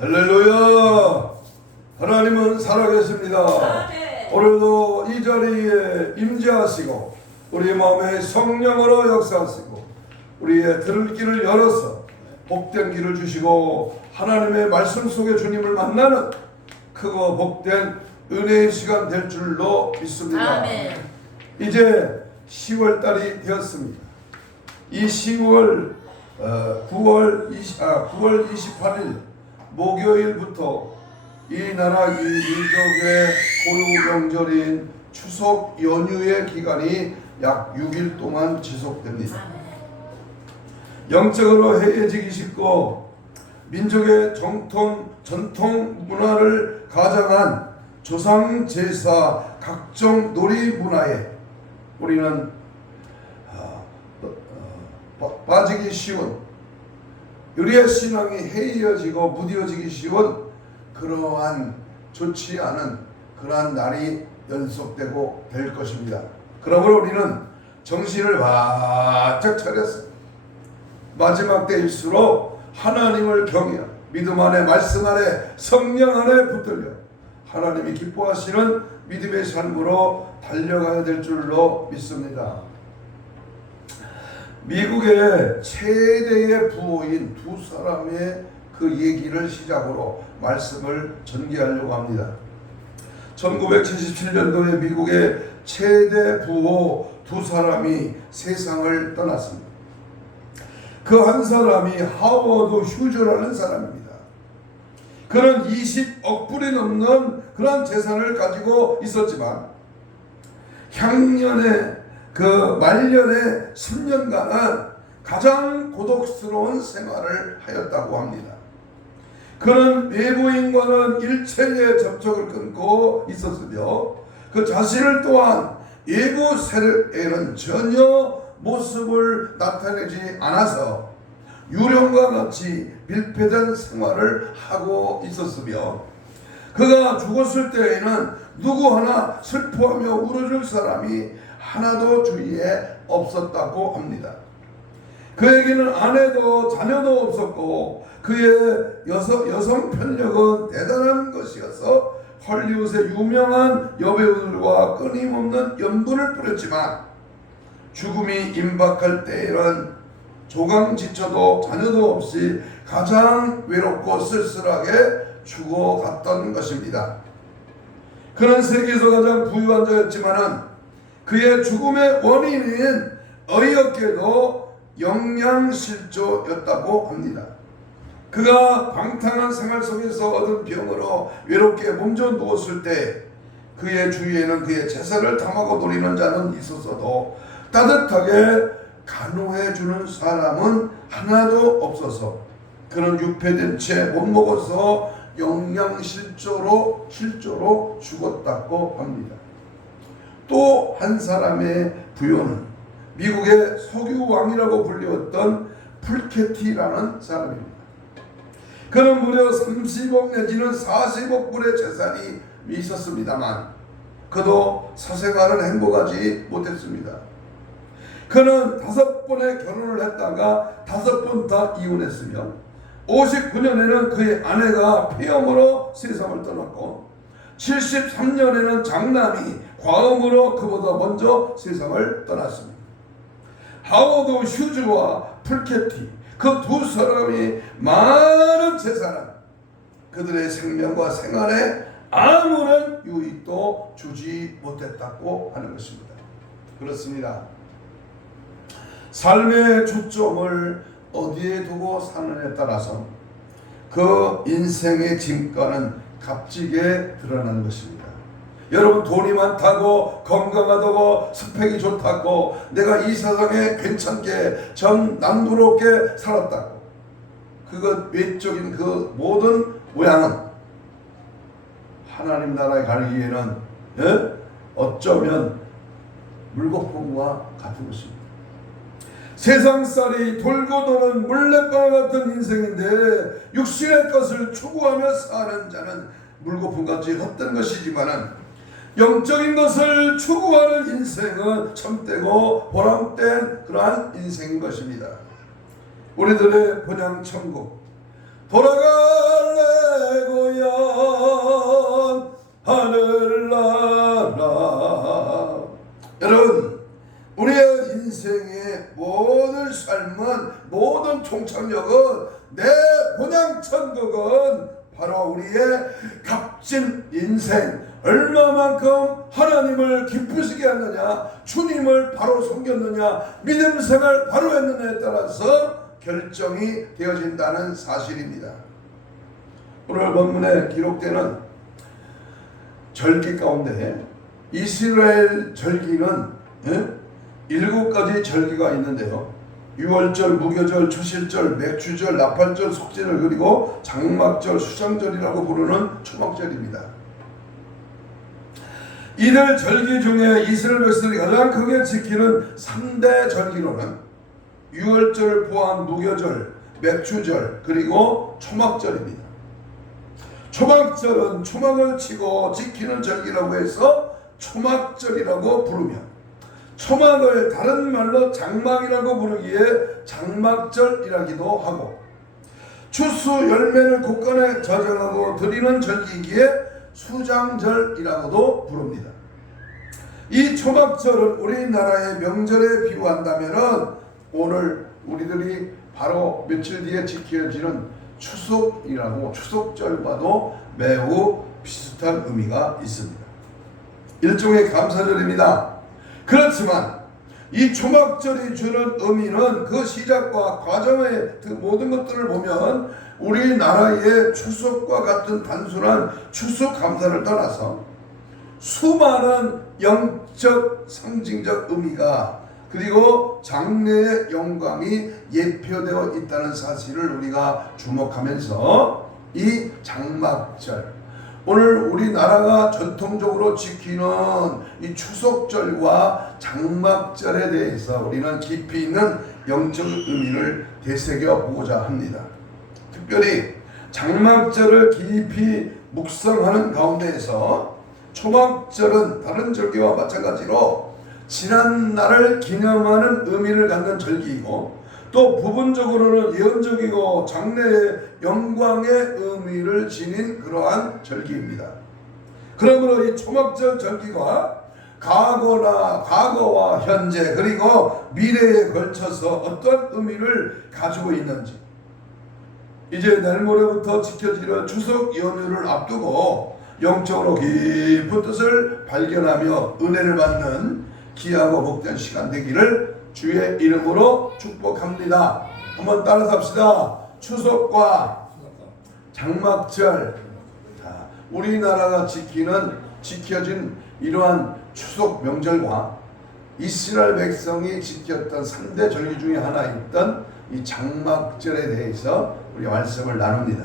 할렐루야. 하나님은 살아계십니다. 아멘. 오늘도 이 자리에 임재하시고 우리 마음에 성령으로 역사하시고 우리의 들을 길을 열어서 복된 길을 주시고 하나님의 말씀 속에 주님을 만나는 크고 복된 은혜의 시간 될 줄로 믿습니다. 아멘. 이제 10월 달이 되었습니다. 이 10월 9월 28일 목요일부터 이 나라 이 민족의 고유 명절인 추석 연휴의 기간이 약 6일 동안 지속됩니다. 영적으로 해해지기 쉽고 민족의 전통 문화를 가장한 조상 제사 각종 놀이 문화에 우리는 빠지기 쉬운, 우리의 신앙이 해이어지고 무뎌지기 쉬운 그러한 좋지 않은 그러한 날이 연속되고 될 것입니다. 그러므로 우리는 정신을 바짝 차렸습니다. 마지막 때일수록 하나님을 경외하여 믿음 안에 말씀 안에 성령 안에 붙들려 하나님이 기뻐하시는 믿음의 삶으로 달려가야 될 줄로 믿습니다. 미국의 최대의 부호인 두 사람의 그 얘기를 시작으로 말씀을 전개하려고 합니다. 1977년도에 미국의 최대 부호 두 사람이 세상을 떠났습니다. 그 한 사람이 하워드 휴즈라는 사람입니다. 그는 20억 불이 넘는 그런 재산을 가지고 있었지만 향년의 그 말년의 10년간은 가장 고독스러운 생활을 하였다고 합니다. 그는 외부인과는 일체의 접촉을 끊고 있었으며 그 자신을 또한 외부 세력에는 전혀 모습을 나타내지 않아서 유령과 같이 밀폐된 생활을 하고 있었으며 그가 죽었을 때에는 누구 하나 슬퍼하며 울어줄 사람이 하나도 주위에 없었다고 합니다. 그에게는 아내도 자녀도 없었고 그의 여성 편력은 대단한 것이어서 헐리우드의 유명한 여배우들과 끊임없는 연분을 뿌렸지만 죽음이 임박할 때에는 조강지처도 자녀도 없이 가장 외롭고 쓸쓸하게 죽어갔던 것입니다. 그는 세계에서 가장 부유한 자였지만은 그의 죽음의 원인은 어이없게도 영양실조였다고 합니다. 그가 방탕한 생활 속에서 얻은 병으로 외롭게 몸져 누웠을 때 그의 주위에는 그의 재산을 탐하고 노리는 자는 있었어도 따뜻하게 간호해주는 사람은 하나도 없어서 그는 유폐된 채 못 먹어서 영양실조로 죽었다고 합니다. 또 한 사람의 부요는 미국의 석유왕이라고 불리웠던 풀케티라는 사람입니다. 그는 무려 30억 내지는 40억 불의 재산이 있었습니다만 그도 사생활은 행복하지 못했습니다. 그는 5번의 결혼을 했다가 5번 다 이혼했으며 59년에는 그의 아내가 폐암으로 세상을 떠났고 73년에는 장남이 과음으로 그보다 먼저 세상을 떠났습니다. 하워드 휴즈와 풀케티 그 두 사람이 많은 재산은 그들의 생명과 생활에 아무런 유익도 주지 못했다고 하는 것입니다. 그렇습니다. 삶의 초점을 어디에 두고 사느냐에 따라서 그 인생의 진가는 값지게 드러나는 것입니다. 여러분 돈이 많다고 건강하다고 스펙이 좋다고 내가 이 세상에 괜찮게 남부럽게 살았다고 그것 외적인 그 모든 모양은 하나님 나라에 가기에는 어쩌면 물거품과 같은 것입니다. 세상살이 돌고 도는 물레방아 같은 인생인데 육신의 것을 추구하며 사는 자는 물거품같이 헛된 것이지만은 영적인 것을 추구하는 인생은 참되고 보람된 그러한 인생인 것입니다. 우리들의 본향 천국 돌아갈래 총착력은 내 본향 천국은 바로 우리의 값진 인생, 얼마만큼 하나님을 기쁘시게 했느냐, 주님을 바로 섬겼느냐, 믿음 생활 바로 했느냐에 따라서 결정이 되어진다는 사실입니다. 오늘 본문에 기록되는 절기 가운데 이스라엘 절기는 7가지 절기가 있는데요. 유월절, 무교절, 초실절, 맥주절, 나팔절, 속죄절, 그리고 장막절, 수장절이라고 부르는 초막절입니다. 이들 절기 중에 이스라엘 백성들이 가장 크게 지키는 3대 절기로는 유월절을 포함한 무교절, 맥주절, 그리고 초막절입니다. 초막절은 초막을 치고 지키는 절기라고 해서 초막절이라고 부르며, 초막을 다른 말로 장막이라고 부르기에 장막절이라기도 하고, 추수 열매를 곳간에 저장하고 드리는 절기이기에 수장절이라고도 부릅니다. 이 초막절은 우리나라의 명절에 비유한다면 오늘 우리들이 바로 며칠 뒤에 지켜지는 추석이라고, 추석절과도 매우 비슷한 의미가 있습니다. 일종의 감사절입니다. 그렇지만 이 초막절이 주는 의미는 그 시작과 과정의 그 모든 것들을 보면 우리나라의 추석과 같은 단순한 추석 감사를 떠나서 수많은 영적 상징적 의미가, 그리고 장래의 영광이 예표되어 있다는 사실을 우리가 주목하면서 이 장막절, 오늘 우리나라가 전통적으로 지키는 이 추석절과 장막절에 대해서 우리는 깊이 있는 영적 의미를 되새겨 보고자 합니다. 특별히 장막절을 깊이 묵상하는 가운데에서 초막절은 다른 절기와 마찬가지로 지난 날을 기념하는 의미를 갖는 절기이고, 또 부분적으로는 예언적이고 장래의 영광의 의미를 지닌 그러한 절기입니다. 그러므로 이 초막절 절기가 과거와 현재 그리고 미래에 걸쳐서 어떤 의미를 가지고 있는지, 이제 내일 모레부터 지켜지는 추석 연휴를 앞두고 영적으로 깊은 뜻을 발견하며 은혜를 받는 귀하고 복된 시간 되기를 주의 이름으로 축복합니다. 한번 따라서 합시다. 추석과 장막절, 우리나라가 지켜진 이러한 추석 명절과 이스라엘 백성이 지켰던 3대 절기 중에 하나였던 이 장막절에 대해서 우리 말씀을 나눕니다.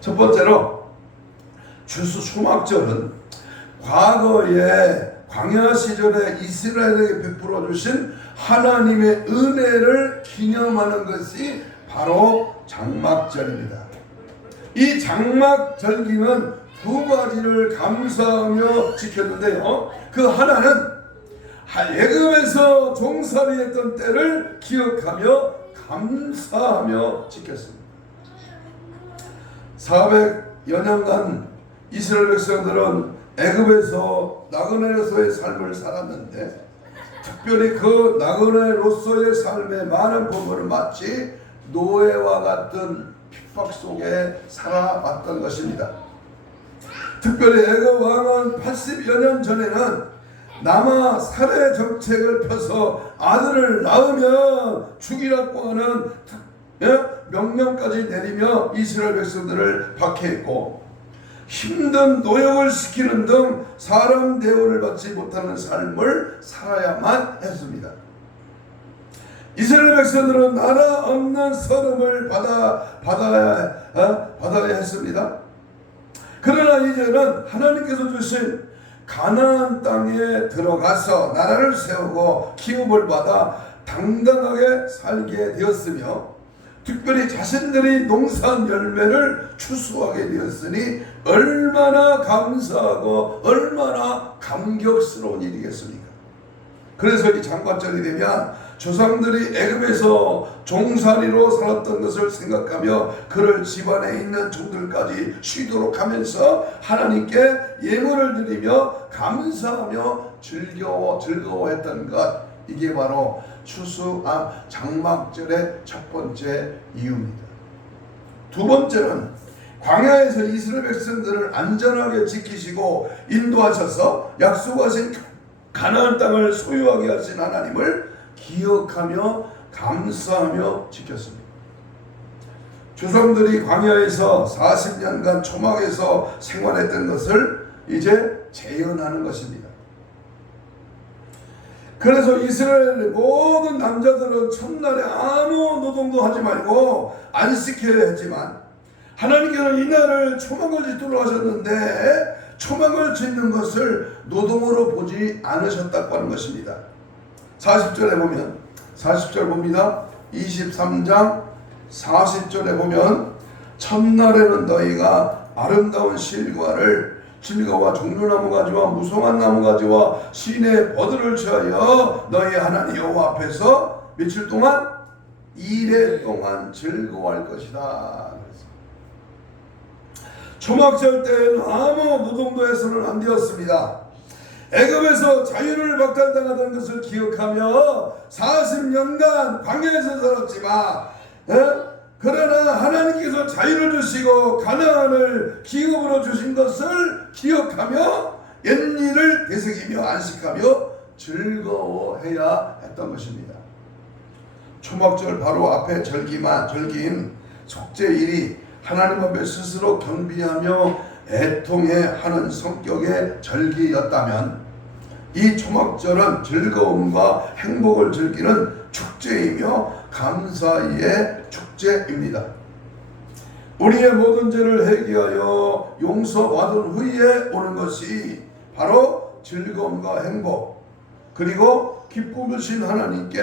첫 번째로 초막절은 과거에 광야 시절에 이스라엘에게 베풀어 주신 하나님의 은혜를 기념하는 것이 바로 장막절입니다. 이 장막절기는 2가지를 감사하며 지켰는데요. 그 하나는 애굽에서 종살이했던 때를 기억하며 감사하며 지켰습니다. 400여 년간 이스라엘 백성들은 애굽에서 나그네로서의 삶을 살았는데, 특별히 그 나그네로서의 삶의 많은 부분은 마치 노예와 같은 핍박 속에 살아왔던 것입니다. 특별히 애굽 왕은 80여 년 전에는 남아 살해 정책을 펴서 아들을 낳으면 죽이라고 하는 명령까지 내리며 이스라엘 백성들을 박해했고, 힘든 노역을 시키는 등 사람 대우를 받지 못하는 삶을 살아야만 했습니다. 이스라엘 백성들은 나라 없는 서름을 받아야 했습니다. 그러나 이제는 하나님께서 주신 가나안 땅에 들어가서 나라를 세우고 기업을 받아 당당하게 살게 되었으며, 특별히 자신들이 농사한 열매를 추수하게 되었으니 얼마나 감사하고 얼마나 감격스러운 일이겠습니까? 그래서 이 장막절이 되면 조상들이 애굽에서 종살이로 살았던 것을 생각하며 그를 집안에 있는 종들까지 쉬도록 하면서 하나님께 예물을 드리며 감사하며 즐거워했던 것, 이게 바로 장막절의 첫 번째 이유입니다. 두 번째는 광야에서 이스라엘 백성들을 안전하게 지키시고 인도하셔서 약속하신 가나안 땅을 소유하게 하신 하나님을 기억하며 감사하며 지켰습니다. 조상들이 광야에서 40년간 초막에서 생활했던 것을 이제 재현하는 것입니다. 그래서 이스라엘의 모든 남자들은 첫날에 아무 노동도 하지 말고 안식해야 했지만 하나님께서는 이날을 초막을 짓도록 하셨는데 초막을 짓는 것을 노동으로 보지 않으셨다고 하는 것입니다. 40절에 보면 40절 봅니다. 23장 40절에 보면 첫날에는 너희가 아름다운 질과와 종려나무 가지와 무성한 나무 가지와 시내의 버들을 취하여 너희 하나님 여호와 앞에서 며칠 동안 2일 동안 즐거워할 것이다. 초막절 때는 아무 노동도 해서는 안 되었습니다. 애굽에서 자유를 박탈당하던 것을 기억하며 40년간 광야에서 살았지만 그러나 하나님께서 자유를 주시고 가나안을 기업으로 주신 것을 기억하며 옛일을 되새기며 안식하며 즐거워해야 했던 것입니다. 초막절 바로 앞에 절기인 속죄일이 하나님 앞에 스스로 경비하며 애통해하는 성격의 절기였다면 이 초막절은 즐거움과 행복을 즐기는 축제이며 감사의 축제입니다. 우리의 모든 죄를 회개하여 용서받은 후에 오는 것이 바로 즐거움과 행복 그리고 기쁨 주신 하나님께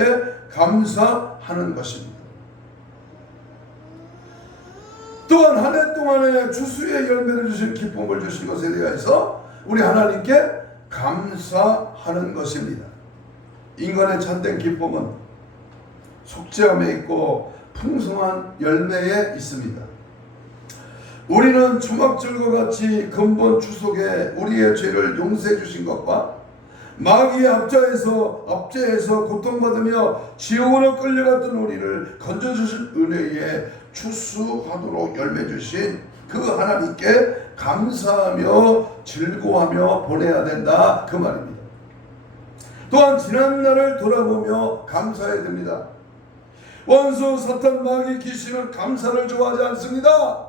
감사하는 것입니다. 또한 한 해 동안에 추수의 열매를 주신 기쁨을 주신 것에 대해서 우리 하나님께 감사하는 것입니다. 인간의 참된 기쁨은 속죄함에 있고 풍성한 열매에 있습니다. 우리는 초막절과 같이 근본 추석에 우리의 죄를 용서해 주신 것과 마귀의 압제에서 고통받으며 지옥으로 끌려갔던 우리를 건져주신 은혜에 추수하도록 열매 주신 그 하나님께 감사하며 즐거워하며 보내야 된다 그 말입니다. 또한 지난날을 돌아보며 감사해야 됩니다. 원수 사탄 마귀 귀신은 감사를 좋아하지 않습니다.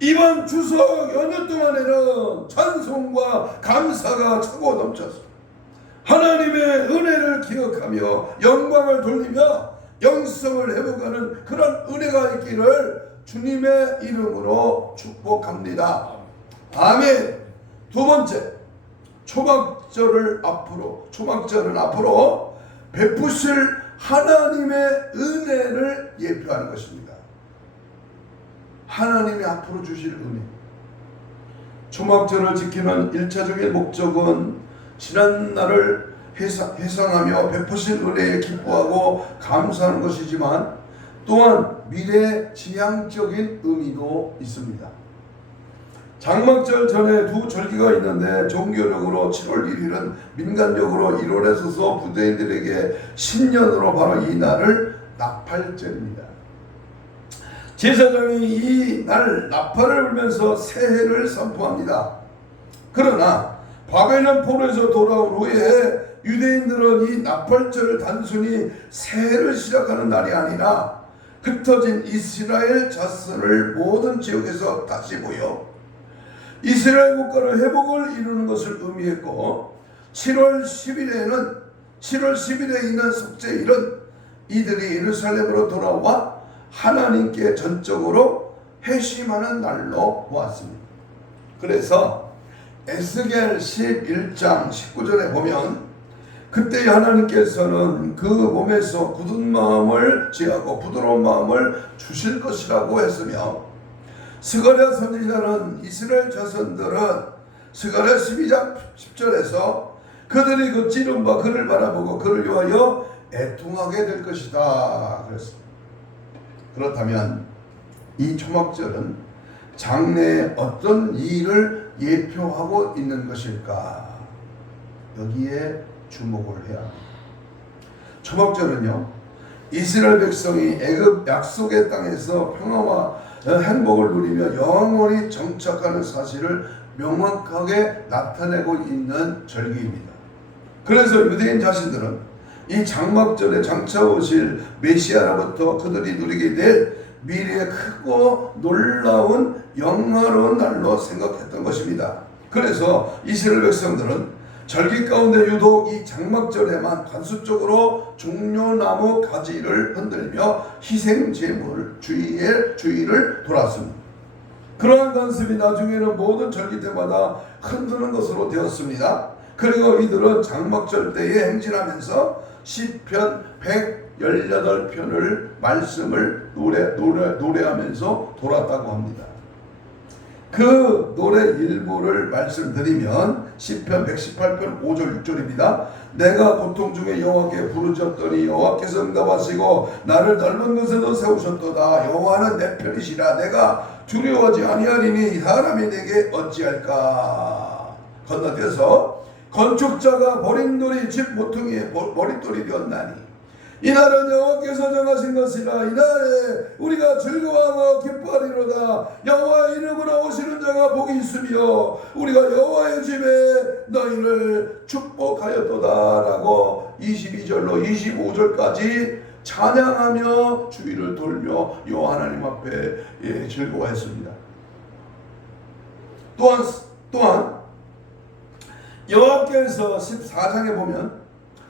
이번 추석 연휴 동안에는 찬송과 감사가 차고 넘쳐서 하나님의 은혜를 기억하며 영광을 돌리며 영성을 회복하는 그런 은혜가 있기를 주님의 이름으로 축복합니다. 아멘. 두 번째, 초막절은 앞으로 베푸실 하나님의 은혜를 예표하는 것입니다. 하나님이 앞으로 주실 은혜. 초막절을 지키는 1차적인 목적은 지난날을 회상하며 베푸신 은혜에 기뻐하고 감사하는 것이지만 또한 미래 지향적인 의미도 있습니다. 장막절 전에 두 절기가 있는데 종교력으로 7월 1일은 민간력으로 1월에 서서 부대인들에게 신년으로 바로 이 날을 나팔절입니다. 제사장이 이 날 나팔을 불면서 새해를 선포합니다. 그러나 바벨론 포로에서 돌아온 후에 유대인들은 이 나팔절을 단순히 새해를 시작하는 날이 아니라 흩어진 이스라엘 자손을 모든 지역에서 다시 모여 이스라엘 국가를 회복을 이루는 것을 의미했고 7월 10일에 있는 속죄일은 이들이 예루살렘으로 돌아와 하나님께 전적으로 회심하는 날로 보았습니다. 그래서 에스겔 11장 19절에 보면 그때 하나님께서는 그 몸에서 굳은 마음을 제하고 부드러운 마음을 주실 것이라고 했으며 스가랴 선지자는 이스라엘 자손들은 스가랴 12장 10절에서 그들이 그 찌름바 그를 바라보고 그를 위하여 애통하게 될 것이다 그랬습니다. 그렇다면 이 초막절은 장래에 어떤 일을 예표하고 있는 것일까? 여기에 주목을 해야 합니다. 초막절은요, 이스라엘 백성이 애굽 약속의 땅에서 평화와 행복을 누리며 영원히 정착하는 사실을 명확하게 나타내고 있는 절기입니다. 그래서 유대인 자신들은 이 장막절에 장차 오실 메시아로부터 그들이 누리게 될 미래의 크고 놀라운 영화로운 날로 생각했던 것입니다. 그래서 이스라엘 백성들은 절기 가운데 유독 이 장막절에만 간수적으로 종려나무 가지를 흔들며 희생 제물 주의를 돌았습니다. 그러한 간습이 나중에는 모든 절기 때마다 흔드는 것으로 되었습니다. 그리고 이들은 장막절 때에 행진하면서 시편 118편을 말씀을 노래하면서 돌았다고 합니다. 그 노래 일부를 말씀드리면 시편 118편 5절 6절입니다. 내가 고통 중에 여호와께 부르짖었더니 여호와께서 응답하시고 나를 넓은 곳에도 세우셨도다. 여호와는 내 편이시라. 내가 두려워하지 아니하리니 사람이 내게 어찌할까. 건너뛰어서 건축자가 버린 돌이 집 모퉁이에 머릿돌이 되었나니 이날은 여호와께서 정하신 것이라. 이날에 우리가 즐거워하고 기뻐하리로다. 여호와의 이름으로 오시는 자가 복이 있으며 우리가 여호와의 집에 너희를 축복하였도다 라고 22절로 25절까지 찬양하며 주위를 돌며 여호와 하나님 앞에 즐거워했습니다. 또한 여호와께서 14장에 보면,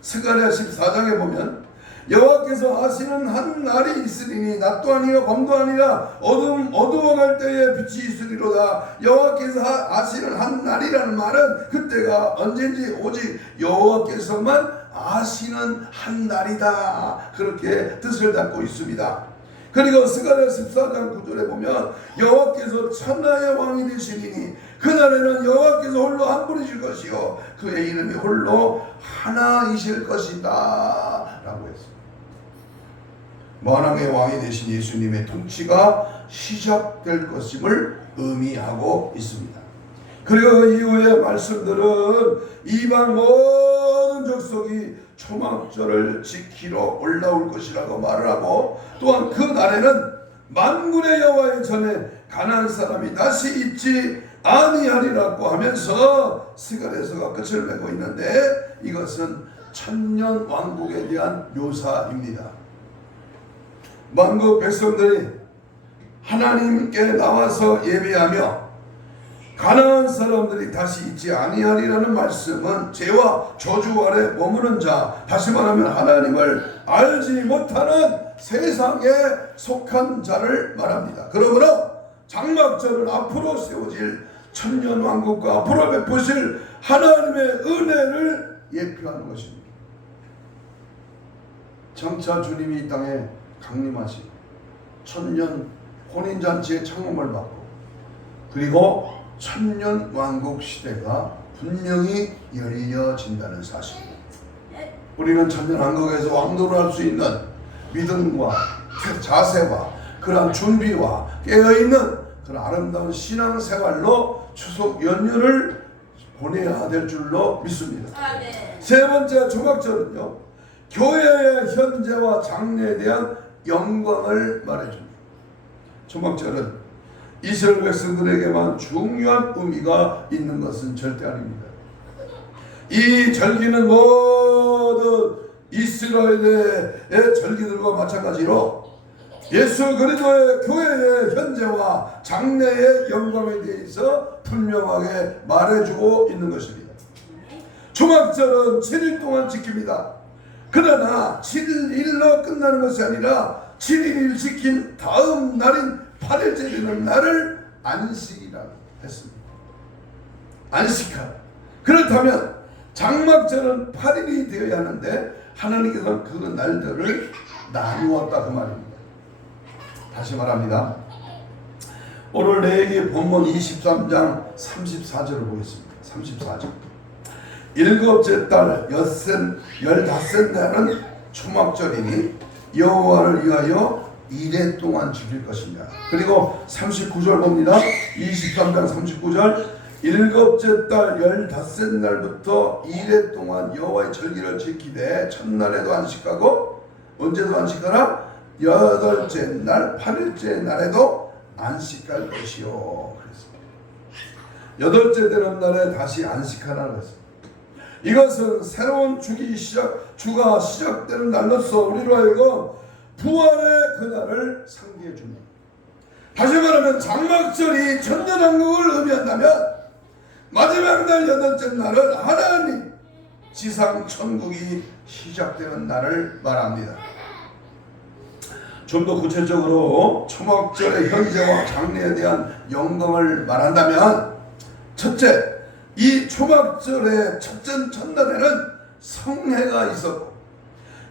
스가랴 14장에 보면 여호와께서 아시는 한 날이 있으리니 낮도 아니요 밤도 아니라 어두워갈 때에 빛이 있으리로다. 여호와께서 아시는 한 날이라는 말은 그때가 언제인지 오직 여호와께서만 아시는 한 날이다, 그렇게 뜻을 담고 있습니다. 그리고 스가랴 14장 9절에 보면 여호와께서 천하의 왕이 되시리니 그날에는 여호와께서 홀로 한 분이실 것이요 그의 이름이 홀로 하나이실 것이다 라고 했습니다. 만왕의 왕이 되신 예수님의 통치가 시작될 것임을 의미하고 있습니다. 그리고 그 이후의 말씀들은 이방 모든 족속이 초막절을 지키러 올라올 것이라고 말을 하고, 또한 그 날에는 만군의 여호와의 전에 가나안 사람이 다시 있지 아니하리라고 하면서 스가랴서가 끝을 맺고 있는데, 이것은 천년 왕국에 대한 묘사입니다. 만국 백성들이 하나님께 나와서 예배하며 가나안 사람들이 다시 있지 아니하리라는 말씀은 죄와 저주 아래 머무는 자, 다시 말하면 하나님을 알지 못하는 세상에 속한 자를 말합니다. 그러므로 장막절은 앞으로 세워질 천년 왕국과 앞으로 베푸실 하나님의 은혜를 예표하는 것입니다. 장차 주님이 이 땅에 강림하시 천년 혼인잔치의 창험을 받고, 그리고 천년 왕국 시대가 분명히 열려진다는 사실입니다. 우리는 천년 왕국에서 왕도를 할 수 있는 믿음과 자세와 그러한 준비와 깨어있는 그런 아름다운 신앙생활로 추석 연휴를 보내야 될 줄로 믿습니다. 세 번째 초막절은요, 교회의 현재와 장래에 대한 영광을 말해줍니다. 초막절은 이스라엘 백성들에게만 중요한 의미가 있는 것은 절대 아닙니다. 이 절기는 모든 이스라엘의 절기들과 마찬가지로 예수 그리스도의 교회의 현재와 장래의 영광에 대해서 분명하게 말해주고 있는 것입니다. 초막절은 7일 동안 지킵니다. 그러나 7일로 끝나는 것이 아니라 7일을 지킨 다음 날인 8일째 되는 날을 안식이라고 했습니다. 안식하. 그렇다면 장막절은 8일이 되어야 하는데 하나님께서는 그 날들을 나누었다 그 말입니다. 다시 말합니다. 오늘 레위기 본문 23장 34절을 보겠습니다. 34절. 일곱째 달 15날은 초막절이니 여호와를 위하여 이래 동안 지킬 것입니다. 그리고 39절 봅니다. 23장 39절. 일곱째 달 15날부터 2일 동안 여호와의 절기를 지키되 첫날에도 안식하고 언제도 안식하라? 8째 날 8일째 날에도 안식할 것이요 그랬습니다. 8째 되는 날에 다시 안식하라 그랬습니다. 이것은 새로운 주가 시작되는 날로서 우리로 하여금 부활의 그날을 상기해 줍니다. 다시 말하면 장막절이 천년왕국을 의미한다면 마지막 날 8째 날은 하나님 지상 천국이 시작되는 날을 말합니다. 좀 더 구체적으로 초막절의 현재와 장래에 대한 영광을 말한다면 첫째, 이 초막절의 첫날에는 성회가 있었고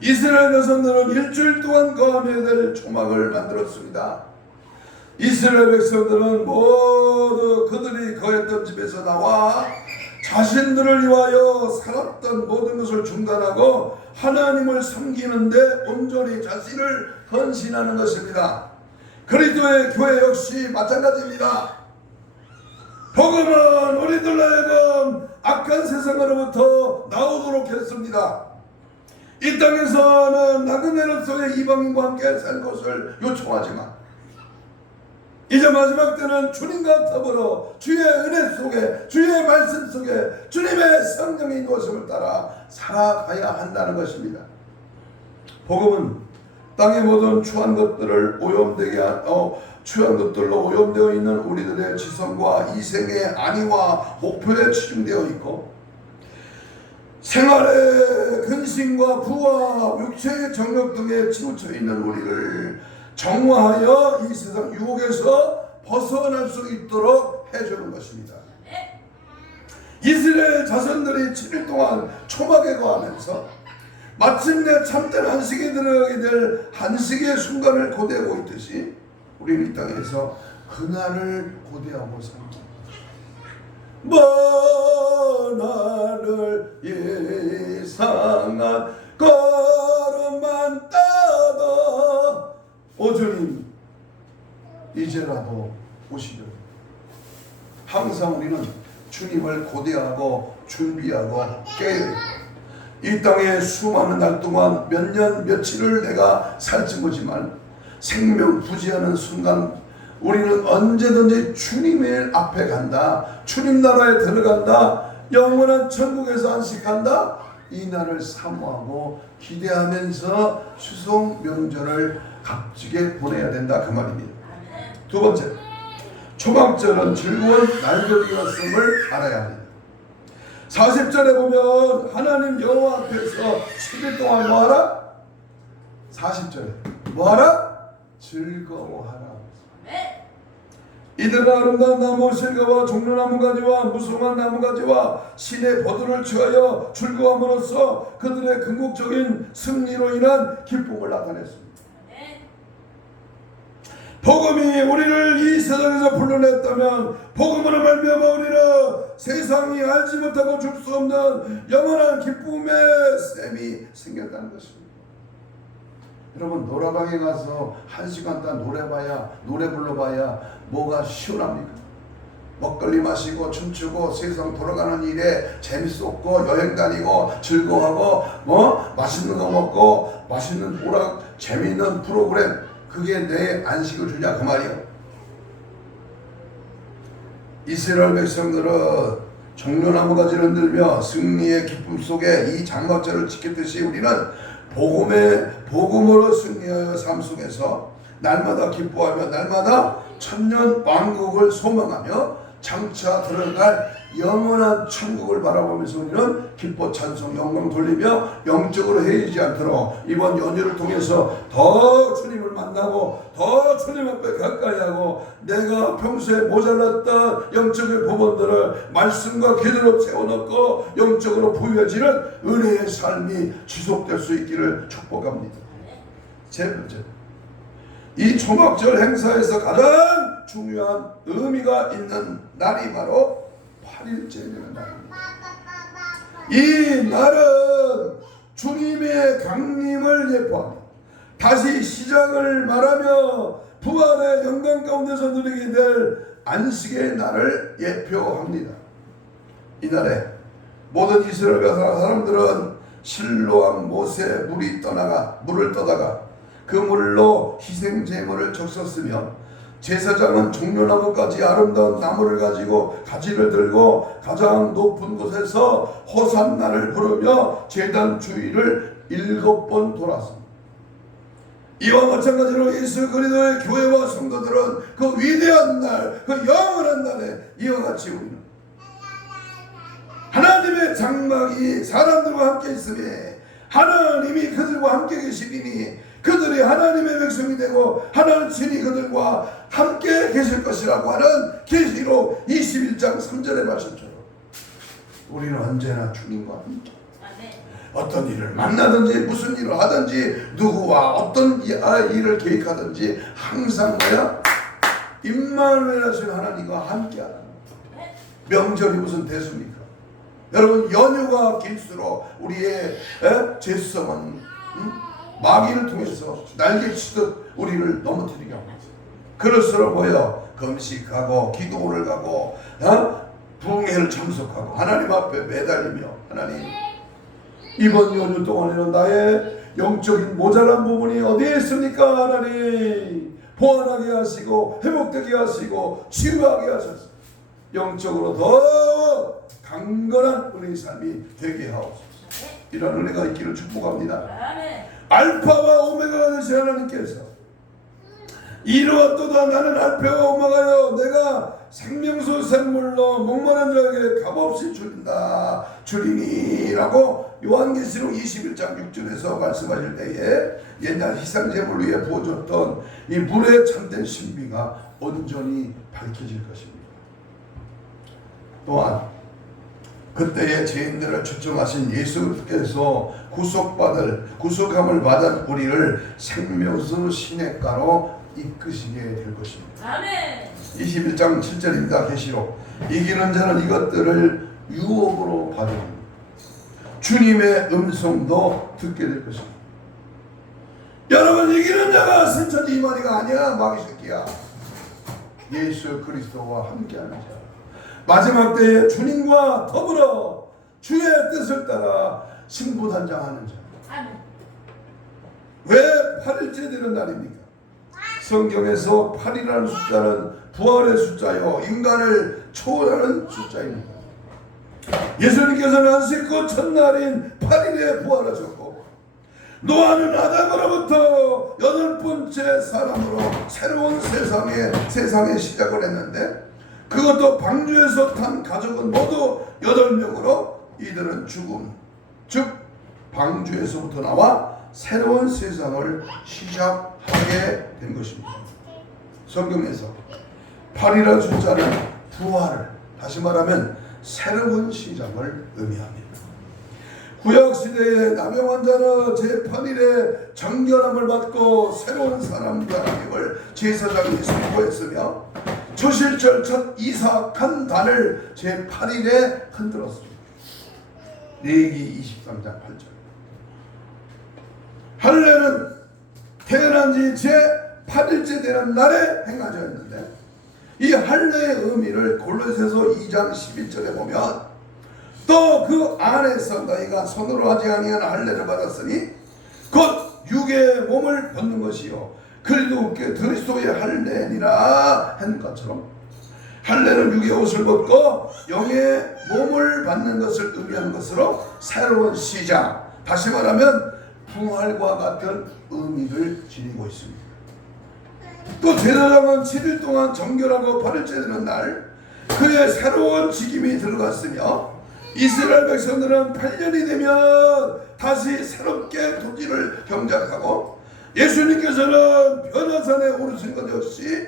이스라엘 백성들은 일주일 동안 거하며 될 초막을 만들었습니다. 이스라엘 백성들은 모두 그들이 거했던 집에서 나와 자신들을 위하여 살았던 모든 것을 중단하고 하나님을 섬기는데 온전히 자신을 헌신하는 것입니다. 그리스도의 교회 역시 마찬가지입니다. 복음은 우리들 하여금 악한 세상으로부터 나오도록 했습니다. 이 땅에서는 나그네를 속에 이방인과 함께 살 것을 요청하지만 이제 마지막 때는 주님과 더불어 주의 은혜 속에 주의 말씀 속에 주님의 성령의 인도하심을 따라 살아가야 한다는 것입니다. 복음은 땅의 모든 추한 것들을 추한 것들로 오염되어 있는 우리들의 지성과 이생의 안위와 목표에 치중되어 있고 생활의 근심과 부와 육체의 정욕 등에 치우쳐 있는 우리를 정화하여 이 세상 유혹에서 벗어날 수 있도록 해주는 것입니다. 이스라엘 자손들이 7일 동안 초막에 거하면서 마침내 참된 안식에 들어가게 될 안식의 순간을 고대하고 있듯이 우리는 이 땅에서 그날을 고대하고 삽니다. 먼 하늘 예상한 걸음만 따다 오 주님 이제라도 오시려. 항상 우리는 주님을 고대하고 준비하고 깨어있고 이 땅에 수많은 날 동안 몇 년 며칠을 내가 살지 모지만 생명 부지하는 순간 우리는 언제든지 주님의 앞에 간다. 주님 나라에 들어간다. 영원한 천국에서 안식한다. 이 날을 사모하고 기대하면서 추석 명절을 값지게 보내야 된다 그 말입니다. 두 번째, 초막절은 즐거운 날들이었음을 알아야 합니다. 40절에 보면 하나님 여호와 앞에서 7일 동안 뭐하라? 40절에 뭐하라? 즐거워하라. 이들은 아름다운 나무 실과와 종려나무 가지와 무성한 나무 가지와 신의 보도를 취하여 즐거움으로써 그들의 궁극적인 승리로 인한 기쁨을 나타냈습니다. 복음이 우리를 이 세상에서 불러냈다면 복음으로 말미암아 우리는 세상이 알지 못하고 줄 수 없는 영원한 기쁨의 셈이 생겼다는 것입니다. 여러분 노래방에 가서 1시간 동안 노래 불러봐야 뭐가 시원합니까? 먹걸리 마시고 춤추고 세상 돌아가는 일에 재밌었고 여행 다니고 즐거워하고 맛있는 거 먹고 맛있는 재미있는 프로그램 그게 내 안식을 주냐 그 말이요. 이스라엘 백성들은 종려나무 가지를 흔들며 승리의 기쁨 속에 이 장막절을 지켰듯이 우리는 복음으로 승리하여 삶 속에서 날마다 기뻐하며 날마다 천년 왕국을 소망하며 장차 들어갈 영원한 천국을 바라보면서 우리는 기뻐 찬송 영광 돌리며 영적으로 헤어지지 않도록 이번 연휴를 통해서 더 주님을 만나고 더 주님 앞에 가까이 하고 내가 평소에 모자랐던 영적인 부분들을 말씀과 기도로 채워넣고 영적으로 부유해지는 은혜의 삶이 지속될 수 있기를 축복합니다. 세 번째, 이 초막절 행사에서 가장 중요한 의미가 있는 날이 바로 8일째 되는 날입니다. 이 날은 주님의 강림을 예포합니다. 다시 시작을 말하며 부활의 영광 가운데서 누리게 될 안식의 날을 예표합니다. 이날에 모든 이스라엘 사람들은 실로암 못에 물을 떠다가 그 물로 희생 제물을 적셨으며 제사장은 종려나무까지 아름다운 나무를 가지고 가지를 들고 가장 높은 곳에서 호산나를 부르며 제단 주위를 7번 돌았습니다. 이와 마찬가지로 예수 그리스도의 교회와 성도들은 그 위대한 날, 그 영원한 날에 이와 같이 우리는 하나님의 장막이 사람들과 함께 있으며 하나님이 그들과 함께 계시리니 그들이 하나님의 백성이 되고 하나님 친히 그들과 함께 계실 것이라고 하는 계시록 21장 3절의 말씀처럼 우리는 언제나 주님과 함께 어떤 일을 만나든지 무슨 일을 하든지 누구와 어떤 일을 계획하든지 항상 뭐야? 임마누엘 하신 하나님과 함께하는 명절이 무슨 대수입니까? 여러분 연휴가 길수록 우리의 죄성은 마귀를 통해서 날개치듯 우리를 넘어뜨리게 합니다. 그럴수록 뭐예요? 금식하고 기도를 가고 부흥회를 참석하고 하나님 앞에 매달리며 하나님 이번 연휴 동안에는 나의 영적인 모자란 부분이 어디에 있습니까? 하나님 보완하게 하시고 회복되게 하시고 치유하게 하셔서 영적으로 더 강건한 우리의 삶이 되게 하옵소서. 이런 은혜가 있기를 축복합니다. 알파와 오메가가 되신 하나님께서 이루었도다 나는 알파와 오메가여 내가 생명수 샘물로 목마른 자에게 값없이 주리니라고 요한계시록 21장 6절에서 말씀하실 때에 옛날 희생제물 위에 부어줬던 이 물의 참된 신비가 온전히 밝혀질 것입니다. 또한 그때의 죄인들을 초청하신 예수께서 구속함을 받은 우리를 생명수 시냇가로 이끄시게 될 것입니다. 아멘. 21장 7절입니다. 계시록 이기는 자는 이것들을 유업으로 받으리니 주님의 음성도 듣게 될 것입니다. 여러분 이기는 자가 승천이 이 말이가 아니야. 마귀 새끼야. 예수 그리스도와 함께하는 자 마지막 때에 주님과 더불어 주의 뜻을 따라 승부단장하는 자. 왜 8일째 되는 날입니까? 성경에서 8이라는 숫자는 부활의 숫자요 인간을 초월하는 숫자입니다. 예수님께서는 안식 첫날인 8일에 부활하셨고 노아는 아담으로부터 8번째 사람으로 새로운 세상의 시작을 했는데 그것도 방주에서 탄 가족은 모두 8명으로 이들은 죽음 즉 방주에서부터 나와 새로운 세상을 시작하게 된 것입니다. 성경에서 8이라는 숫자는 부활을 다시 말하면 새로운 시작을 의미합니다. 구약시대의 남영한 자는 제8일에 정결함을 받고 새로운 사람임을 제사장이 선포했으며 초실절 첫 이삭한 단을 제8일에 흔들었습니다. 레위기 23장 8절. 할례는 태어난 지 제8일째 되는 날에 행하였는데 이 할례의 의미를 골로새서 2장 11절에 보면 또 그 안에서 너희가 손으로 하지 아니한 할례를 받았으니 곧 육의 몸을 벗는 것이요 그리스도의 할례니라 한 것처럼 할례는 육의 옷을 벗고 영의 몸을 받는 것을 의미하는 것으로 새로운 시작 다시 말하면 부활과 같은 의미를 지니고 있습니다. 또 제사장은 7일 동안 정결하고 8일째 되는 날 그의 새로운 직임이 들어갔으며 이스라엘 백성들은 8년이 되면 다시 새롭게 토지를 경작하고 예수님께서는 변화산에 오르신 것 역시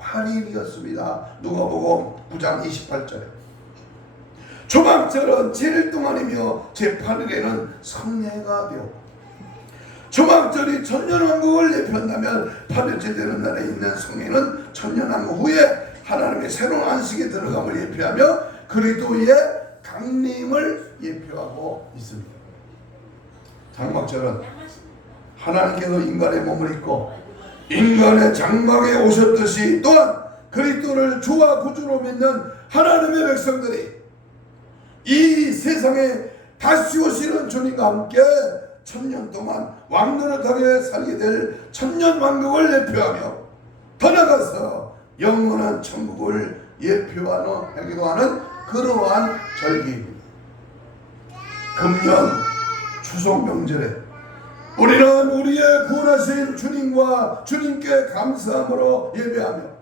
8일이었습니다. 누가복음 9장 28절에 초막절은 7일 동안이며 제8일에는 성례가 되었고 초막절이 천년왕국을 예표한다면 8일째 되는 날에 있는 성례는 천년왕국 후에 하나님의 새로운 안식에 들어감을 예표하며 그리스도의 강림을 예표하고 있습니다. 장막절은 하나님께서 인간의 몸을 입고 인간의 장막에 오셨듯이 또한 그리스도를 주와 구주로 믿는 하나님의 백성들이 이 세상에 다시 오시는 주님과 함께 천년 동안 왕노릇하게 살게 될 천년왕국을 예표하며 더 나아가서 영원한 천국을 예표하기도 하는 그러한 절기입니다. 금년 추석 명절에 우리는 우리의 구원하신 주님과 주님께 감사함으로 예배하며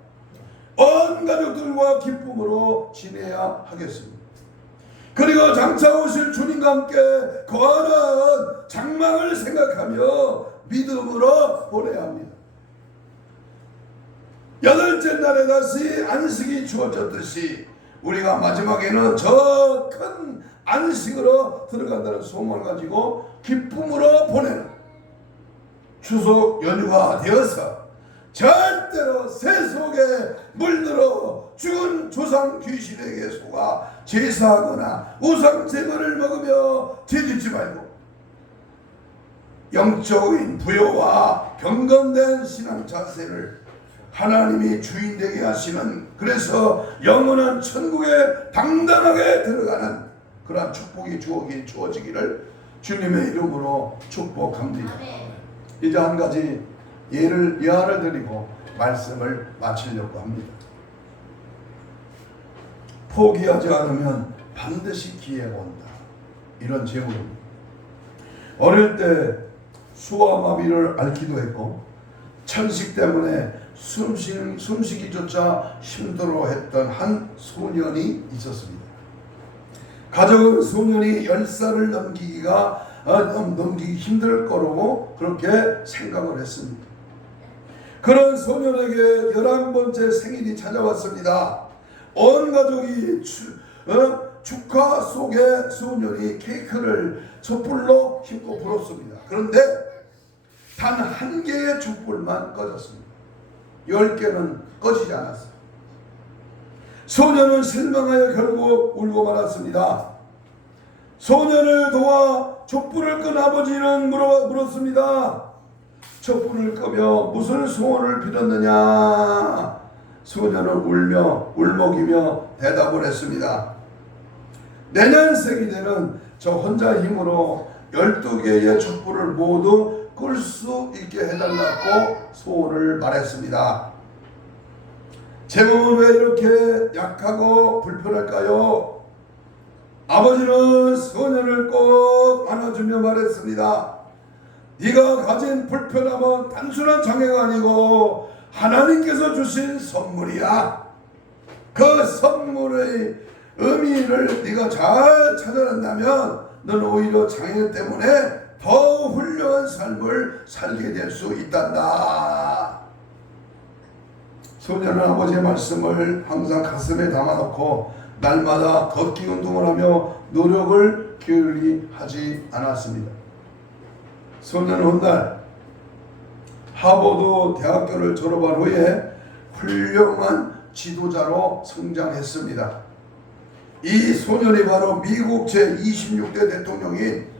온 가족들과 기쁨으로 지내야 하겠습니다. 그리고 장차 오실 주님과 함께 거하는 장막을 생각하며 믿음으로 보내야 합니다. 여덟째 날에 다시 안식이 주어졌듯이 우리가 마지막에는 저 큰 안식으로 들어간다는 소망을 가지고 기쁨으로 보내는 추석 연휴가 되어서 절대로 새 속에 물들어 죽은 조상 귀신에게 속아 제사하거나 우상 제물을 먹으며 죄짓지 말고 영적인 부여와 경건된 신앙 자세를 하나님이 주인 되게 하시는, 그래서 영원한 천국에 당당하게 들어가는 그러한 축복이 주어지기를 주님의 이름으로 축복합니다. 이제 한 가지 예화를 드리고 말씀을 마치려고 합니다. 포기하지 않으면 반드시 기회가 온다, 이런 제목입니다. 어릴 때 수화마비를 앓기도 했고 천식 때문에 숨쉬기조차 힘들어했던 한 소년이 있었습니다. 가족은 소년이 10살을 넘기기 힘들 거라고 그렇게 생각을 했습니다. 그런 소년에게 11번째 생일이 찾아왔습니다. 온 가족이 축하 속에 소년이 케이크를 촛불로 힘껏 불었습니다. 그런데 단 한 개의 촛불만 꺼졌습니다. 10개는 꺼지지 않았어요. 소년은 실망하여 결국 울고 말았습니다. 소년을 도와 촛불을 끈 아버지는 물었습니다. 촛불을 끄며 무슨 소원을 빌었느냐? 소년은 울며 울먹이며 대답을 했습니다. 내년 생이 되는 저 혼자 힘으로 12개의 촛불을 모두 끌 수 있게 해달라고 소원을 말했습니다. 제 몸은 왜 이렇게 약하고 불편할까요? 아버지는 소년을 꼭 안아주며 말했습니다. 네가 가진 불편함은 단순한 장애가 아니고 하나님께서 주신 선물이야. 그 선물의 의미를 네가 잘 찾아낸다면 넌 오히려 장애 때문에 더 훌륭한 삶을 살게 될 수 있단다. 소년은 아버지의 말씀을 항상 가슴에 담아놓고 날마다 걷기 운동을 하며 노력을 게을리 하지 않았습니다. 소년은 훗날 하버드 대학교를 졸업한 후에 훌륭한 지도자로 성장했습니다. 이 소년이 바로 미국 제26대 대통령인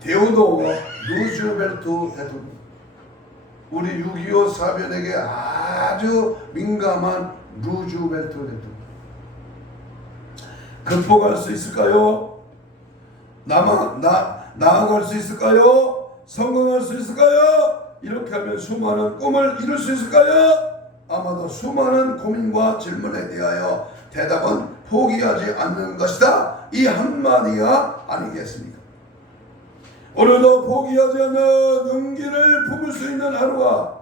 데오도어 루즈벨트 대통령, 우리 6.25 사변에게 아주 민감한 루즈벨트 대통령. 극복할 수 있을까요? 나아갈 수 있을까요? 성공할 수 있을까요? 이렇게 하면 수많은 꿈을 이룰 수 있을까요? 아마도 수많은 고민과 질문에 대하여 대답은 포기하지 않는 것이다, 이 한마디가 아니겠습니까? 오늘도 포기하지 않는 용기를 품을 수 있는 하루와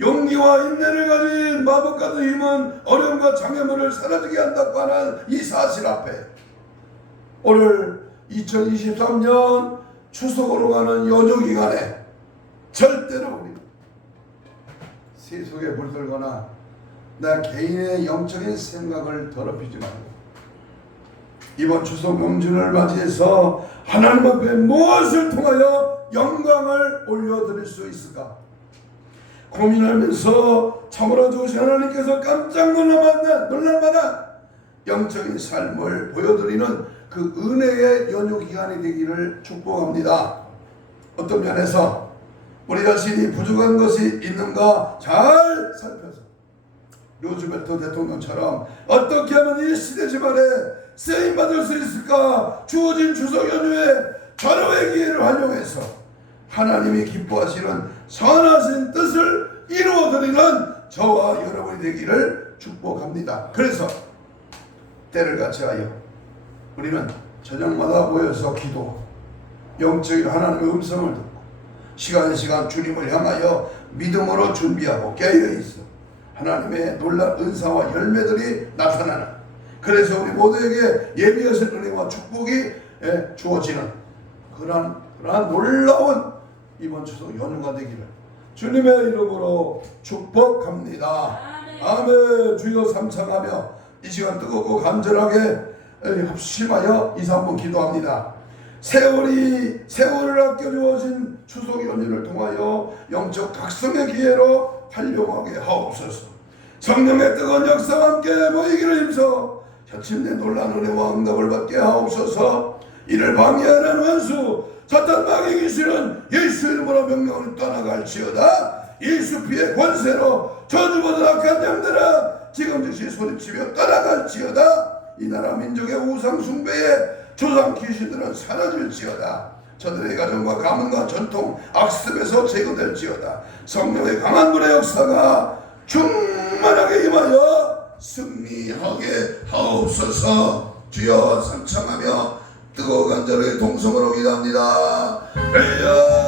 용기와 인내를 가진 마법 같은 힘은 어려움과 장애물을 사라지게 한다고 하는 이 사실 앞에 오늘 2023년 추석으로 가는 연휴 기간에 절대로 우리 세속에 물들거나 나 개인의 영적인 생각을 더럽히지 말고 이번 추석 명절을 맞이해서 하나님 앞에 무엇을 통하여 영광을 올려드릴 수 있을까 고민하면서 참으로 좋으신 하나님께서 깜짝 놀랄만한 영적인 삶을 보여드리는 그 은혜의 연휴 기간이 되기를 축복합니다. 어떤 면에서 우리 자신이 부족한 것이 있는가 잘 살펴서 루즈벨트 대통령처럼 어떻게 하면 이 시대지만에 쓰임받을 수 있을까? 주어진 추석 연휴에 절호의 기회를 활용해서 하나님이 기뻐하시는 선하신 뜻을 이루어드리는 저와 여러분이 되기를 축복합니다. 그래서 때를 같이하여 우리는 저녁마다 모여서 기도, 영적인 하나님의 음성을 듣고 시간 주님을 향하여 믿음으로 준비하고 깨어있어 하나님의 놀라운 은사와 열매들이 나타나는, 그래서 우리 모두에게 예비하신 은혜와 축복이 주어지는 그러한 놀라운 이번 추석 연휴가 되기를 주님의 이름으로 축복합니다. 아멘. 주여 삼창하며 이 시간 뜨겁고 간절하게 합심하여 2, 3분 기도합니다. 세월을 아껴 주어진 추석 연휴를 통하여 영적 각성의 기회로 활용하게 하옵소서. 성령의 뜨거운 역사와 함께 모이기를 힘써 혀침내 놀라운 은혜와 응답을 받게 하옵소서. 이를 방해하는 원수 사탄 마귀 귀신은 예수 이름으로 명령을 떠나갈지어다. 예수 피의 권세로 저주받은 악한 영들아 지금 즉시 소리치며 떠나갈지어다. 이 나라 민족의 우상 숭배에 조상 귀신들은 사라질지어다. 저들의 가정과 가문과 전통 악습에서 제거될지어다. 성령의 강한 불의 역사가 충만하게 임하여 승리하게 하옵소서. 주여 삼창하며 뜨거운 간절히 동성으로 기도합니다. 주여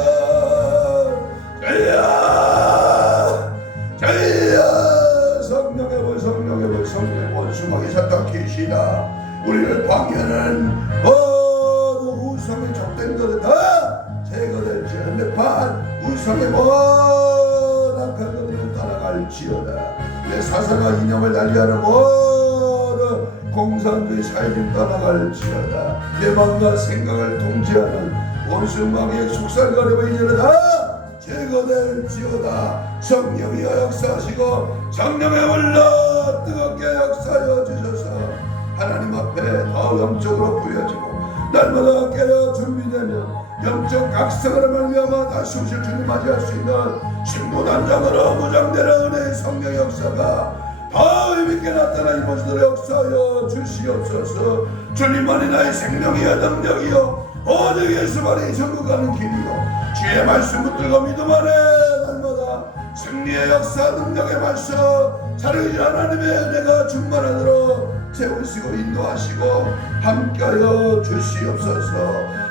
성령의 불 성령의 원수마귀 사탄 귀신아 우리를 방해하는 모든 우상의 적된 것을 다 제거될지어다. 내판 우상의 모든 악한 것들은 따라갈지어다. 내 사사가 이념을 달리하는 모든 공산주의 사회를 따라갈지어다. 내 마음과 생각을 통제하는 원수마귀의 속살가림의 인연을 다 제거될지어다. 성령이여 역사하시고 성령의 올라 뜨겁게 역사하여 주셔서 하나님 앞에 더 영적으로 부여지고 날마다 깨어 준비되면 영적 각성으로 말미암아 다시 오실 주님 맞이할 수 있는 신부단장으로 무장되는 은혜의 성령 역사가 더 의미있게 나타나 이곳으로 역사하여 주시옵소서. 주님만이 나의 생명이여 능력이여 오직 예수만이 천국 가는 길이요 주의 말씀 붙들고 믿음 안에 날마다 승리의 역사 능력의 말씀 살아계신 하나님의 은혜가 충만하도록 세우시고 인도하시고 함께하여 주시옵소서.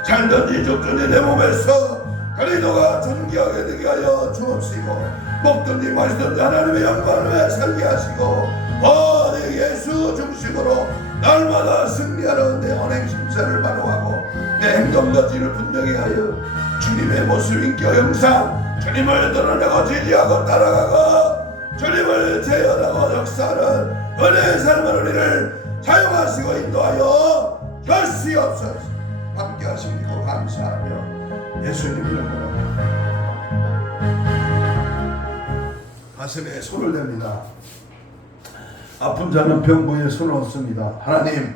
잘든지 죽든지 내 몸에서 그리도가 존귀하게 되게 하여 주옵시고 먹든지 마시든지 하나님의 영광을 살게 하시고 오직 예수 중심으로 날마다 승리하는 내 언행 심사를 반응하고 내 행동과 지를 분명히 하여 주님의 모습 인격 형상 주님을 드러내고 지지하고 따라가고 주님을 재현하고 역사하는 은혜의 삶을 우리를 사용하시고 인도하여 주시옵소서. 함께 하시고 감사하며 예수님 이름으로 가슴에 손을 댑니다. 아픈 자는 병부에 손을 얹습니다. 하나님